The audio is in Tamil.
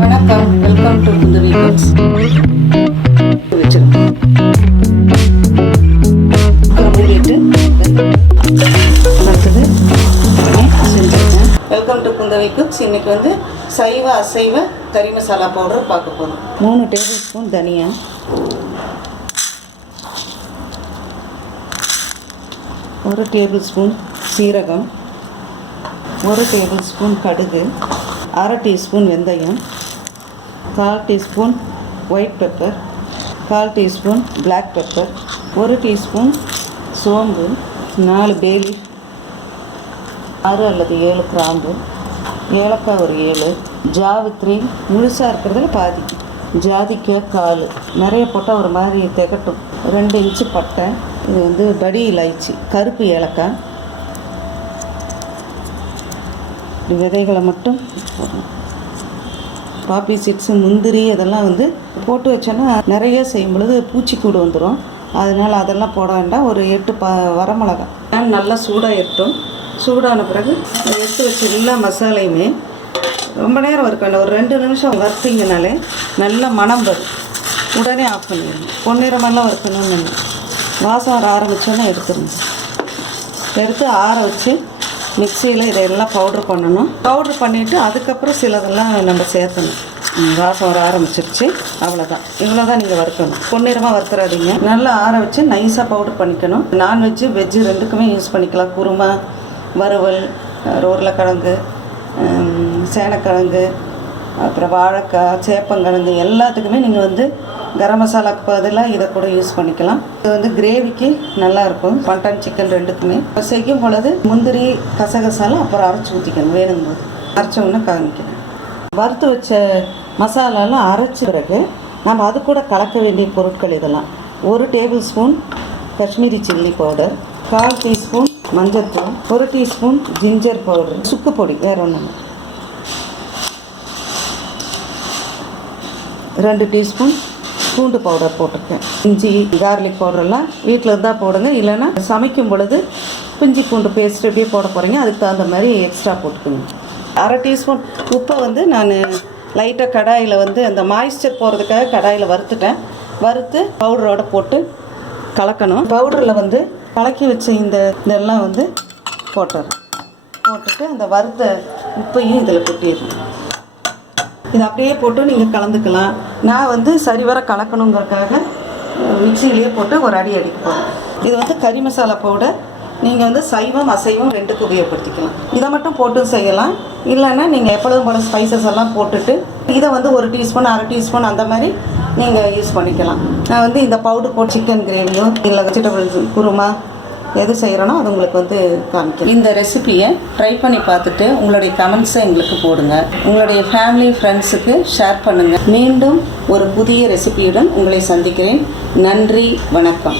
வணக்கம், வெல்கம் டு Kundhavi Cooks. வச்சிருக்கோம் மூடிட்டு அடுத்தது செஞ்சுருக்கேன். Welcome to Kundhavi Cooks. இன்னைக்கு வந்து சைவ அசைவ கறி மசாலா பவுடர் பார்க்க போகிறோம். 3 டேபிள் ஸ்பூன் தனியா, 1 டேபிள் ஸ்பூன் சீரகம், 1 டேபிள் ஸ்பூன் கடுகு, 1/2 டீஸ்பூன் வெந்தயம், 1/4 teaspoon white pepper, 1/4 teaspoon black pepper, 1 teaspoon சோம்பு, 4 பே லீஃப், 6 அல்லது 7 கிராம்பு, ஏலக்காய் ஒரு 7, ஜாவித்ரி முழுசாக இருக்கிறதுல பாதி, ஜாதிக்காய் 1/4, நிறைய போட்டால் ஒரு மாதிரி திகட்டும், 2 இன்ச்சு பட்டை, இது வந்து படி இலாய்ச்சி, கருப்பு ஏலக்காய், விதைகளை மட்டும் பாப்பி சீட்ஸு, முந்திரி அதெல்லாம் வந்து போட்டு வச்சோன்னா நிறைய செய்யும் பொழுது பூச்சிக்கூடு வந்துடும். அதனால் அதெல்லாம் போட வேண்டாம். ஒரு 8 வரமிளகாய் நல்லா சூடாகிட்டோம். சூடான பிறகு எடுத்து வச்ச எல்லா மசாலையுமே ரொம்ப நேரம் வறுக்கணும். ஒரு 2 நிமிஷம் வறுத்திங்கனாலே நல்ல மணம் வரும். உடனே ஆஃப் பண்ணிடணும். பொன்னிறமெல்லாம் வறுக்கணும்னு வாசம் வர ஆரம்பித்தோன்னே எடுத்துடணும். எடுத்து ஆற வச்சு மிக்சியில் இதெல்லாம் பவுட்ரு பண்ணணும். பவுட்ரு பண்ணிவிட்டு அதுக்கப்புறம் சிலதெல்லாம் நம்ம சேர்த்தணும். வாசம் வர ஆரம்பிச்சிருச்சு, அவ்வளோதான். இவ்வளோ தான் நீங்கள் வறுக்கணும். பொன்னிறமாக வறுத்துறாதீங்க. நல்லா ஆற வச்சு நைஸாக பவுட்ரு பண்ணிக்கணும். நான்வெஜ்ஜு வெஜ்ஜு ரெண்டுக்குமே யூஸ் பண்ணிக்கலாம். குருமா, வறுவல், உருளைக்கிழங்கு, சேனக்கிழங்கு, அப்புறம் வாழைக்காய், சேப்பங்கிழங்கு எல்லாத்துக்குமே நீங்கள் வந்து கரம் மசாலாவுக்கு பதிலாக இதை கூட யூஸ் பண்ணிக்கலாம். இது வந்து கிரேவிக்கு நல்லாயிருக்கும். மட்டன், சிக்கன் ரெண்டுக்குமே. இப்போ செய்யும் பொழுது முந்திரி, கசகசாலாம் அப்புறம் அரைச்சி ஊற்றிக்கணும். வேணும்போது அரைச்சோன்னா காமிக்கணும். வறுத்து வச்ச மசாலாலாம் அரைச்ச பிறகு நம்ம அது கூட கலக்க வேண்டிய பொருட்கள் இதெல்லாம்: 1 table spoon Kashmiri chilli powder, 1/4 teaspoon மஞ்சள்தூள், 1 டீஸ்பூன் ஜிஞ்சர் பவுடர், சுக்கு பொடி, வேறு ஒன்றும், 2 டீஸ்பூன் பூண்டு பவுடர் போட்டிருக்கேன். இஞ்சி, கார்லிக் பவுடரெல்லாம் வீட்டில் இருந்தால் போடுங்க. இல்லைன்னா சமைக்கும் பொழுது பிஞ்சி பூண்டு பேஸ்ட் எப்படியே போட போகிறீங்க, அதுக்கு தகுந்த மாதிரி எக்ஸ்ட்ரா போட்டுக்கோங்க. 1/2 டீஸ்பூன் உப்பை வந்து நான் லைட்டாக கடாயில் வந்து அந்த மாய்ஸ்சர் போகிறதுக்காக கடாயில் வறுத்துட்டேன். வறுத்து பவுடரோடு போட்டு கலக்கணும். பவுடரில் வந்து கலக்கி வச்ச இதெல்லாம் வந்து போட்டுட்டு அந்த வறுத்த உப்பையும் இதில் கொட்டிடணும். இது அப்படியே போட்டு நீங்கள் கலந்துக்கலாம். நான் வந்து சரிவர கலக்கணுங்கிறதுக்காக மிக்சியிலேயே போட்டு ஒரு அடி அடிக்க போகிறேன். இது வந்து கறி மசாலா பவுடர். நீங்கள் வந்து சைவம் அசைவம் ரெண்டுக்கு உபயோகப்படுத்திக்கலாம். இதை மட்டும் போட்டு செய்யலாம். இல்லைன்னா நீங்கள் எப்பொழுதும் போல ஸ்பைசஸ் எல்லாம் போட்டுட்டு இதை வந்து 1 டீஸ்பூன் 1/2 டீஸ்பூன் அந்த மாதிரி நீங்கள் யூஸ் பண்ணிக்கலாம். நான் வந்து இந்த பவுடர் போட்டு சிக்கன் கிரேவியோ இல்லை வெஜிடபிள்ஸ் குருமா எது செய்கிறனோ அது உங்களுக்கு வந்து காமிக்கும். இந்த ரெசிபியை ட்ரை பண்ணி பார்த்துட்டு உங்களுடைய கமெண்ட்ஸை எங்களுக்கு போடுங்க. உங்களுடைய ஃபேமிலி ஃப்ரெண்ட்ஸுக்கு ஷேர் பண்ணுங்கள். மீண்டும் ஒரு புதிய ரெசிபியுடன் உங்களை சந்திக்கிறேன். நன்றி, வணக்கம்.